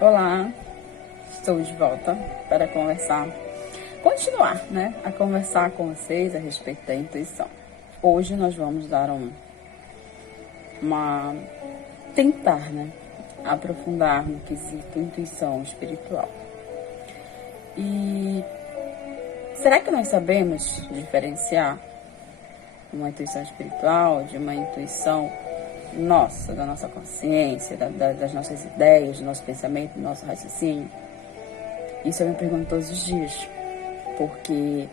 Olá, estou de volta para continuar, né, a conversar com vocês a respeito da intuição. Hoje nós vamos dar tentar, né, aprofundar no quesito intuição espiritual. E será que nós sabemos diferenciar uma intuição espiritual de uma intuição nossa, da nossa consciência, das nossas ideias, do nosso pensamento, do nosso raciocínio? Isso eu me pergunto todos os dias, porque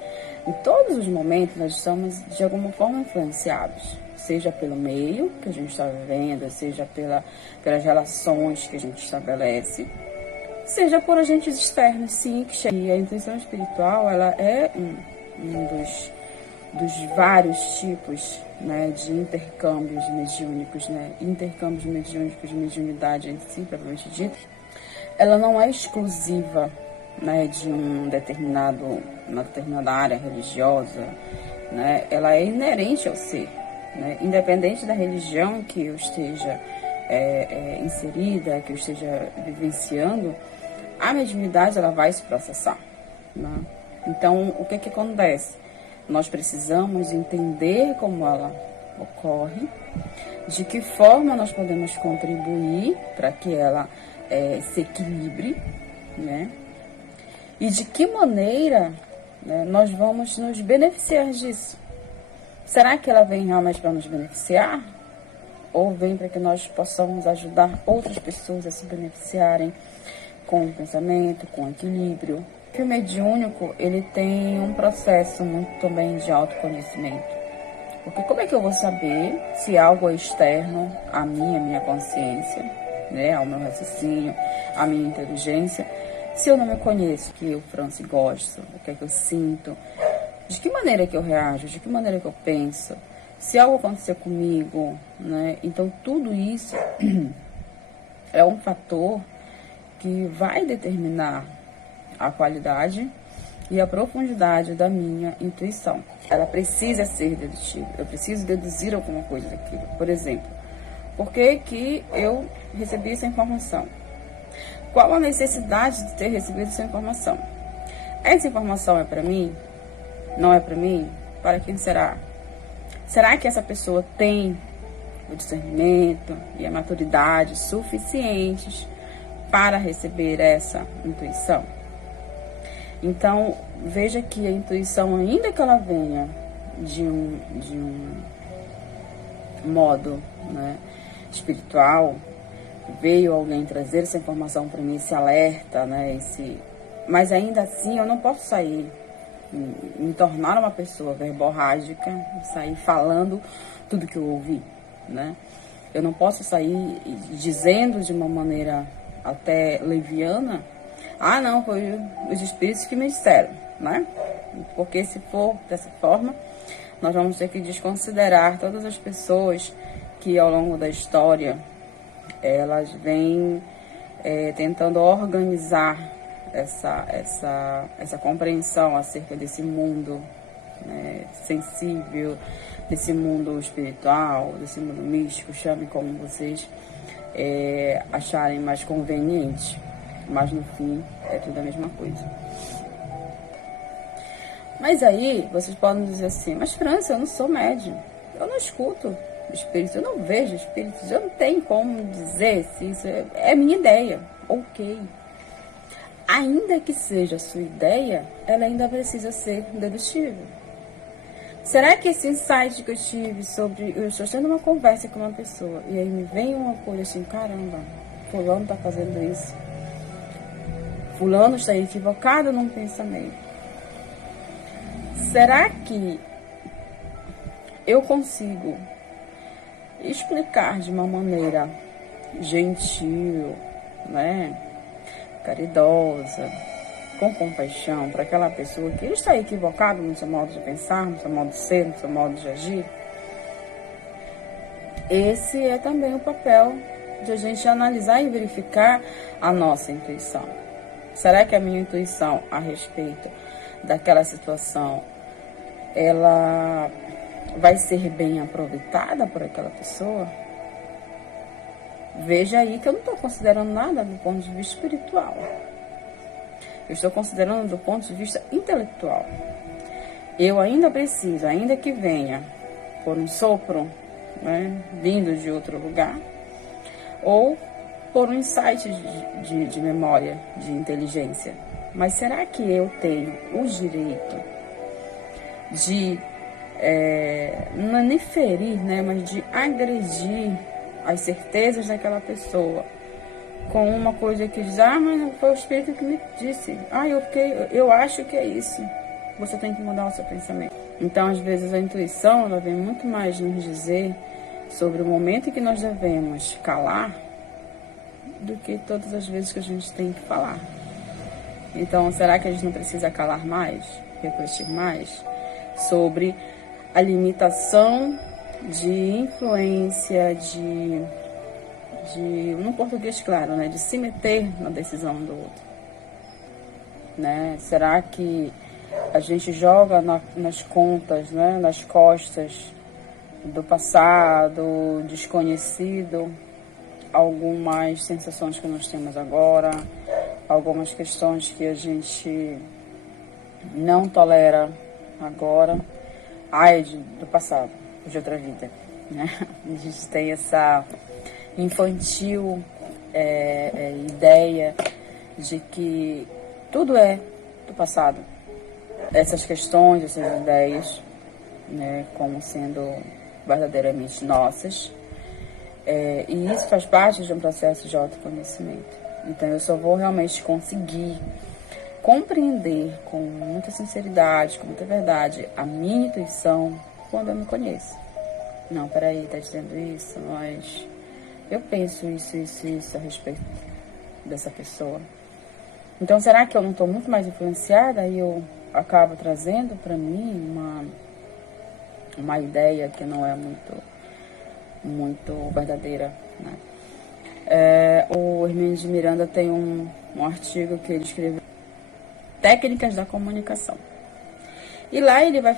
em todos os momentos nós estamos de alguma forma influenciados, seja pelo meio que a gente está vivendo, seja pelas relações que a gente estabelece, seja por agentes externos, sim, que chegam. E a intuição espiritual, ela é um dos vários tipos, né, de intercâmbios mediúnicos, né, intercâmbios mediúnicos de mediunidade em si, propriamente dito. Ela não é exclusiva, né, de uma determinada área religiosa, né, ela é inerente ao ser, né, independente da religião que eu esteja inserida, que eu esteja vivenciando, a mediunidade ela vai se processar, né? Então, o que acontece? Nós precisamos entender como ela ocorre, de que forma nós podemos contribuir para que ela se equilibre, né? E de que maneira, né, nós vamos nos beneficiar disso. Será que ela vem realmente para nos beneficiar? Ou vem para que nós possamos ajudar outras pessoas a se beneficiarem com o pensamento, com o equilíbrio? Que o mediúnico, ele tem um processo muito também de autoconhecimento. Porque como é que eu vou saber se algo é externo a mim, a minha consciência, né, ao meu raciocínio, à minha inteligência, se eu não me conheço, que eu, Franci, gosto, o que é que eu sinto, de que maneira que eu reajo, de que maneira que eu penso, se algo acontecer comigo, né? Então, tudo isso é um fator que vai determinar a qualidade e a profundidade da minha intuição. Ela precisa ser dedutível, eu preciso deduzir alguma coisa daquilo. Por exemplo, por que eu recebi essa informação? Qual a necessidade de ter recebido essa informação? Essa informação é para mim? Não é para mim? Para quem será? Será que essa pessoa tem o discernimento e a maturidade suficientes para receber essa intuição? Então, veja que a intuição, ainda que ela venha de um modo, né, espiritual, veio alguém trazer essa informação para mim, esse alerta, né, mas ainda assim eu não posso sair, me tornar uma pessoa verborrágica, sair falando tudo que eu ouvi, né? Eu não posso sair dizendo de uma maneira até leviana, não, foi os espíritos que me disseram, né? Porque se for dessa forma, nós vamos ter que desconsiderar todas as pessoas que ao longo da história elas vêm tentando organizar essa compreensão acerca desse mundo, né, sensível, desse mundo espiritual, desse mundo místico, chame como vocês acharem mais conveniente. Mas no fim é tudo a mesma coisa. Mas aí vocês podem dizer assim, mas Franci, eu não sou médium, eu não escuto espíritos, eu não vejo espíritos, eu não tenho como dizer se isso é minha ideia. Ok. Ainda que seja a sua ideia, ela ainda precisa ser dedutível. Será que esse insight que eu tive sobre... Eu estou tendo uma conversa com uma pessoa e aí me vem uma coisa assim, caramba, fulano está fazendo isso. Fulano está equivocado num pensamento. Será que eu consigo explicar de uma maneira gentil, né, caridosa, com compaixão para aquela pessoa que está equivocada no seu modo de pensar, no seu modo de ser, no seu modo de agir? Esse é também o papel de a gente analisar e verificar a nossa intuição. Será que a minha intuição a respeito daquela situação, ela vai ser bem aproveitada por aquela pessoa? veja aí que eu não estou considerando nada do ponto de vista espiritual. Eu estou considerando do ponto de vista intelectual. Eu ainda preciso, ainda que venha por um sopro, né, vindo de outro lugar, ou por um insight de memória, de inteligência. Mas será que eu tenho o direito de, não é nem ferir, né, mas de agredir as certezas daquela pessoa com uma coisa que diz, mas não foi o Espírito que me disse, eu acho que é isso. Você tem que mudar o seu pensamento. Então, às vezes, a intuição, ela vem muito mais nos dizer sobre o momento em que nós devemos calar do que todas as vezes que a gente tem que falar. Então, será que a gente não precisa calar mais, refletir mais sobre a limitação de influência, no português, claro, né, de se meter na decisão do outro? Né? Será que a gente joga nas contas, né, nas costas do passado, desconhecido, algumas sensações que nós temos agora, algumas questões que a gente não tolera agora, do passado, de outra vida, né? A gente tem essa infantil ideia de que tudo é do passado. Essas questões, essas ideias, né, como sendo verdadeiramente nossas. E isso faz parte de um processo de autoconhecimento. Então, eu só vou realmente conseguir compreender com muita sinceridade, com muita verdade, a minha intuição quando eu me conheço. Não, peraí, tá dizendo isso, mas eu penso isso a respeito dessa pessoa. Então, será que eu não estou muito mais influenciada e eu acabo trazendo para mim uma ideia que não é muito verdadeira, né? O Hermínio de Miranda tem um artigo que ele escreveu, Técnicas da Comunicação. E lá ele vai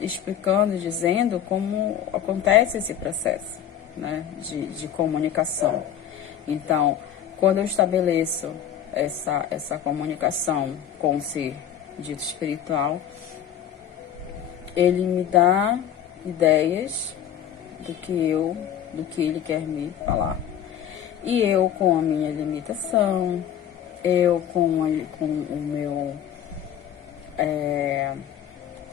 explicando, dizendo como acontece esse processo, né, de comunicação. Então, quando eu estabeleço essa comunicação com o ser dito espiritual, ele me dá ideias do que ele quer me falar. E eu, com a minha limitação, eu com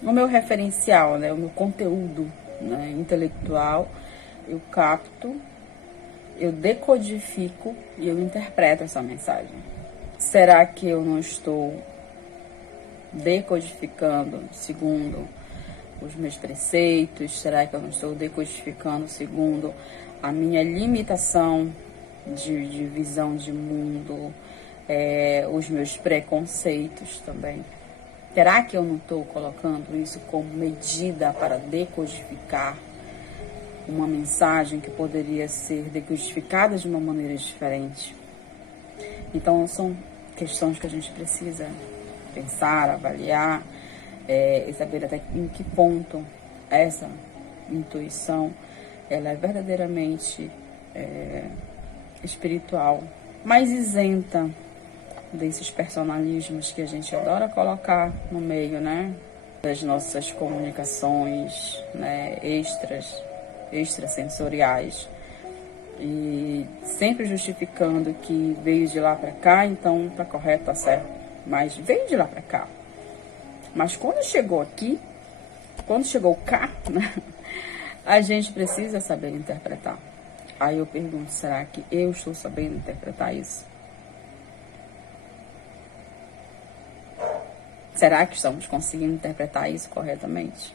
o meu referencial, né, o meu conteúdo, né, intelectual, eu capto, eu decodifico e eu interpreto essa mensagem. Será que eu não estou decodificando segundo os meus preceitos? Será que eu não estou decodificando segundo a minha limitação de visão de mundo, os meus preconceitos também? Será que eu não estou colocando isso como medida para decodificar uma mensagem que poderia ser decodificada de uma maneira diferente? Então, são questões que a gente precisa pensar, avaliar, e saber até em que ponto essa intuição ela é verdadeiramente espiritual, mais isenta desses personalismos que a gente adora colocar no meio, né, das nossas comunicações, né, extrasensoriais, e sempre justificando que veio de lá para cá, então tá correto, tá certo, mas veio de lá para cá. Mas quando chegou aqui, quando chegou cá, né, a gente precisa saber interpretar. Aí eu pergunto, será que eu estou sabendo interpretar isso? Será que estamos conseguindo interpretar isso corretamente?